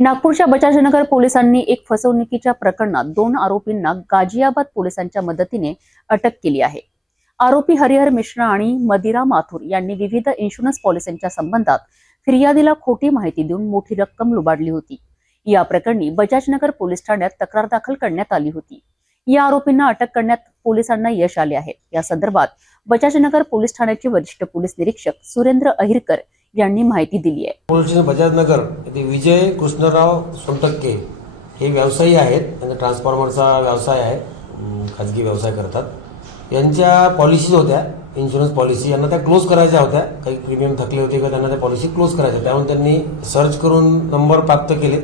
नागपूरच्या बजाजनगर पोलिसांनी एक फसवणुकीच्या प्रकरणात 2 आरोपींना गाझियाबाद पोलिसांच्या मदतीने अटक केली आहे। आरोपी हरिहर मिश्रा आणि मदिरा माथुर यांनी विविध इन्शुरन्स पॉलिसींच्या संबंधात फिर्यादीला खोटी माहिती देऊन मोठी रक्कम लुबाडली होती। या प्रकरणी बजाजनगर पोलीस ठाण्यात तक्रार दाखल करण्यात आली होती। या आरोपींना अटक करण्यात पोलिसांना यश आले आहे। या संदर्भात बजाजनगर पोलीस ठाण्याचे वरिष्ठ पोलीस निरीक्षक सुरेंद्र अहिरकर यांनी माहिती दिली आहे। पोलीस बजाजनगर येथे विजय कृष्णराव सोनटक्के हे व्यवसायी आहेत। त्यांचा ट्रान्सफॉर्मरचा व्यवसाय आहे, खाजगी व्यवसाय करतात। यांच्या पॉलिसीज होत्या, इन्शुरन्स पॉलिसी, यांना त्या क्लोज करायच्या होत्या। काही प्रीमियम थकले होते का त्यांना त्या पॉलिसी क्लोज करायच्या, त्यामुळे त्यांनी सर्च करून नंबर प्राप्त केले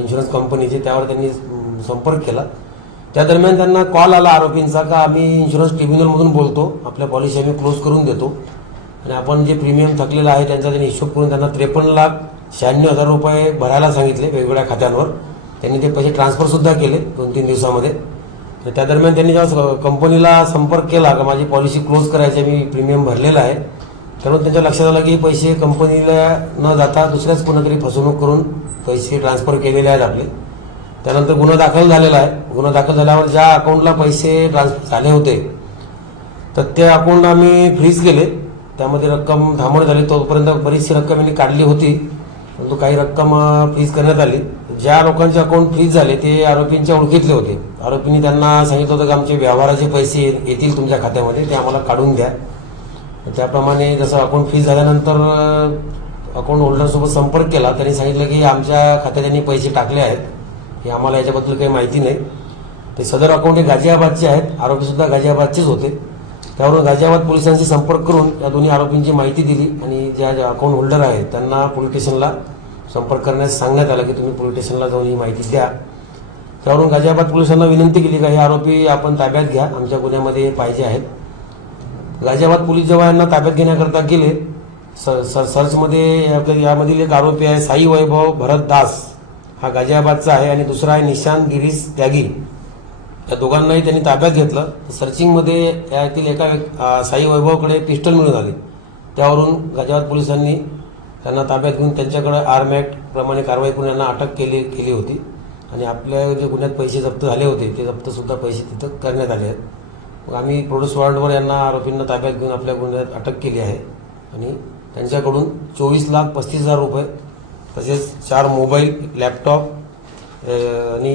इन्शुरन्स कंपनीचे, त्यावर त्यांनी संपर्क केला। त्या दरम्यान त्यांना कॉल आला आरोपींचा का आम्ही इन्शुरन्स ट्रिब्युनलमधून बोलतो, आपल्या पॉलिसी आम्ही क्लोज करून देतो आणि आपण जे प्रीमियम थकलेला आहे त्यांचा त्यांनी हिशोब करून त्यांना 53,96,000 रुपये भरायला सांगितले वेगवेगळ्या खात्यांवर। त्यांनी ते पैसे ट्रान्सफर सुद्धा केले 2-3 दिवसामध्ये। त्या दरम्यान त्यांनी जेव्हा कंपनीला संपर्क केला का माझी पॉलिसी क्लोज करायची, मी प्रीमियम भरलेला आहे, त्यामुळे त्यांच्या लक्षात आलं की पैसे कंपनीला न जाता दुसऱ्याच कोणातरी फसवणूक करून पैसे ट्रान्सफर केलेले आहेत आपले। त्यानंतर गुन्हा दाखल झालेला आहे। गुन्हा दाखल झाल्यावर ज्या अकाउंटला पैसे ट्रान्सफर झाले होते तर ते अकाउंट आम्ही फ्रीज केले, त्यामध्ये रक्कम थांबवण्यात झाली। तोपर्यंत बरीचशी रक्कम यांनी काढली होती, परंतु काही रक्कम फ्रीज करण्यात आली। ज्या लोकांचे अकाउंट फ्रीज झाले ते आरोपींच्या ओळखीतले होते। आरोपींनी त्यांना सांगितलं होतं की आमचे व्यवहाराचे पैसे येतील तुमच्या खात्यामध्ये, ते आम्हाला काढून द्या। त्याप्रमाणे जसं अकाउंट फ्रीज झाल्यानंतर अकाउंट होल्डरसोबत संपर्क केला, त्यांनी सांगितलं की आमच्या खात्यात त्यांनी पैसे टाकले आहेत, हे आम्हाला याच्याबद्दल काही माहिती नाही। ते सदर अकाउंट हे गाझियाबादचे आहेत, आरोपीसुद्धा गाझियाबादचेच होते। त्यावरून गाझियाबाद पोलिसांशी संपर्क करून या दोन्ही आरोपींची माहिती दिली आणि ज्या अकाउंट होल्डर आहेत त्यांना पोलीस स्टेशनला संपर्क करण्यास सांगण्यात आलं की तुम्ही पोलीस स्टेशनला जाऊन ही माहिती द्या। त्यावरून गाझियाबाद पोलिसांना विनंती केली का हे आरोपी आपण ताब्यात घ्या, आमच्या गुन्ह्यामध्ये पाहिजे आहेत। गाझियाबाद पोलीस जेव्हा यांना ताब्यात घेण्याकरता गेले, सर्चमध्ये यामधील एक आरोपी आहे साई वैभव भरत दास, हा गाझियाबादचा आहे, आणि दुसरा आहे निशांत गिरीश त्यागी। या दोघांनाही त्यांनी ताब्यात घेतलं। सर्चिंगमध्ये यातील एका साई वैभवकडे पिस्टल मिळून आले, त्यावरून गाझियाबाद पोलिसांनी त्यांना ताब्यात घेऊन त्यांच्याकडे आर्म ॲक्ट प्रमाणे कारवाई करून यांना अटक केली होती आणि आपल्या जे गुन्ह्यात पैसे जप्त झाले होते ते जप्तसुद्धा पैसे तिथं करण्यात आले आहेत। मग आम्ही प्रोड्यूस वॉरंटवर यांना आरोपींना ताब्यात घेऊन आपल्या गुन्ह्यात अटक केली आहे आणि त्यांच्याकडून 24,35,000 रुपये तसेच 4 मोबाईल, लॅपटॉप आणि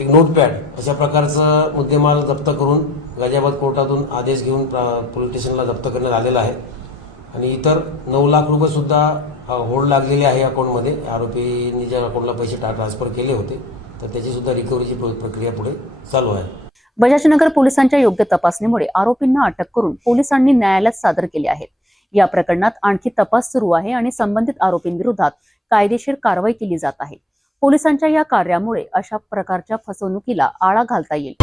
एक नोटपॅड अशा प्रकारचं मुद्देमाल जप्त करून गाझियाबाद कोर्टातून आदेश घेऊन पोलीस स्टेशनला जप्त करण्यात आलेला आहे आणि इतर 9 लाख रुपये सुद्धा होल्ड लागलेले आहे अकाउंटमध्ये। आरोपींनी ज्या अकाउंटला पैसे ट्रान्सफर केले होते तर त्याची सुद्धा रिकव्हरीची प्रक्रिया पुढे चालू आहे। बजाजनगर पोलिसांच्या योग्य तपासणीमुळे आरोपींना अटक करून पोलिसांनी न्यायालयात सादर केले आहेत। या प्रकरणात आणखी तपास सुरू आहे आणि संबंधित आरोपींविरोधात कायदेशीर कारवाई केली जात आहे। पोलिसांच्या या कार्यामुळे अशा प्रकारच्या फसवणुकीला आळा घालता येईल।